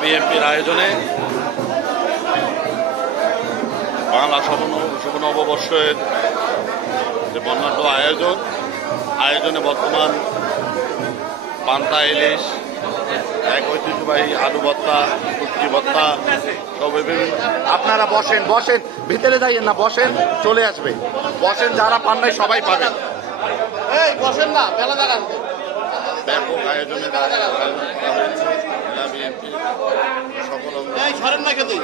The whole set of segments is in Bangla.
বিএনপির আয়োজনে বাংলা শুভ নববর্ষের যে বর্ণাঢ্য আয়োজনে বর্তমান পান্তা ইলিশ, এক ঐতিহ্যবাহী আলু ভর্তা, কুচকি ভর্তা সব বিভিন্ন। আপনারা বসেন, ভিতরে যাইয়েন না, বসেন, চলে আসবে। বসেন, যারা পান নাই সবাই পাবেন। বসেন না, মেলা জায়গা ব্যাপক আয়োজনে সকল সরেন না কিন্তু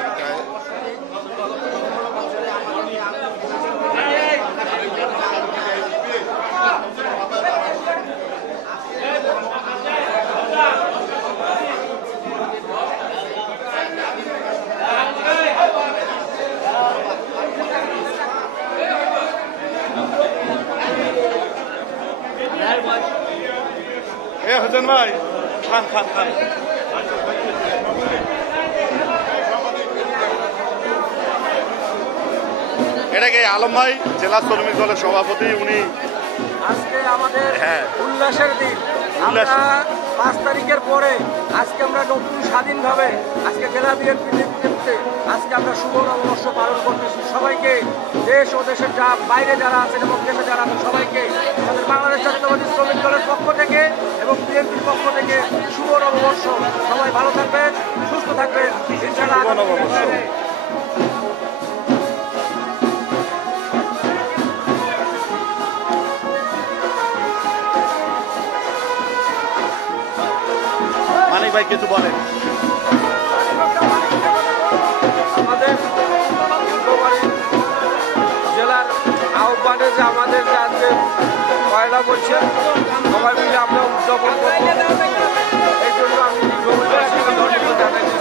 হাসান ভাই খান। এটাকে আলম ভাই জেলা শ্রমিক দলের সভাপতি, উনি আজকে আমাদের উল্লাসের দিন। আমরা 5 তারিখের পরে আজকে আমরা নতুন স্বাধীনভাবে আজকে জেলা বিএনপির নেতৃত্বে আজকে আমরা শুভ নববর্ষ পালন করতেছি। সবাইকে, দেশ ও দেশের বাইরে যারা আছেন এবং দেশে যারা আছেন সবাইকে আমাদের বাংলাদেশ জাতীয়তাবাদী শ্রমিক দলের পক্ষ থেকে এবং বিএনপির পক্ষ থেকে শুভ নববর্ষ। সবাই ভালো থাকবেন, সুস্থ থাকবেন, ইনশাআল্লাহ। মানিক ভাই কিছু বলেন। আমাদের জেলার আহ্বানে যে আমাদের যে আজকে পয়লা বৈশাখ সবাই মিলে আমরা উদযাপন করবো, এই জন্য আমি ধন্যবাদ জানাচ্ছি।